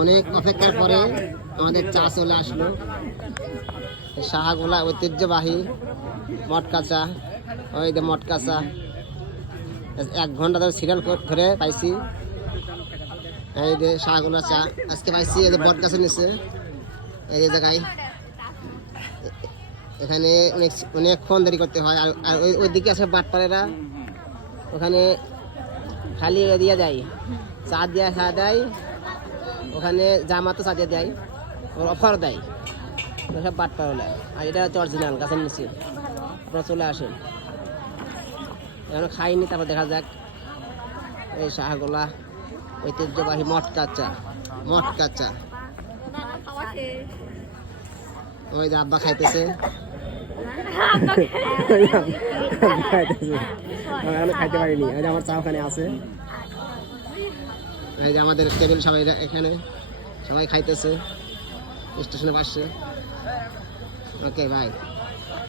অনেক অপেক্ষার পরে আমাদের চা চলে আসলো। শাহগোলা ঐতিহ্যবাহী মটকা চা, ওই যে মটকা চা 1 ঘন্টা ধরে সিরিয়াল ধরে পাইছি। এই যে শাহগোলা চা আজকে পাইছি, এই যে বট গাছের নিচে, এই যে জায়গায়। এখানে অনেকক্ষণ দেরি করতে হয়। আর ওইদিকে আছে বাটপাড়েরা, ওখানে খালি দিয়ে যায়, চা দেয়। ওখানে জামাতো চা দিয়ে দেয়, অফার দেয়, সব বাটপাড় হলে। আর এটা হচ্ছে অরিজিনাল গাছের নিচে। আপনারা চলে আসেন, এখন খাইনি, তারপর দেখা যাক। এই শাহগোলা ঐতিহ্যবাহী মটকা চা। ওই যে আব্বা খাইতেছে, আমি খাইতে পারিনি। ওই যে আমার চা ওখানে আছে, এই যে আমাদের টেবিল সবাই এখানে সবাই খাইতেছে স্টেশনের পাশে। ওকে ভাই।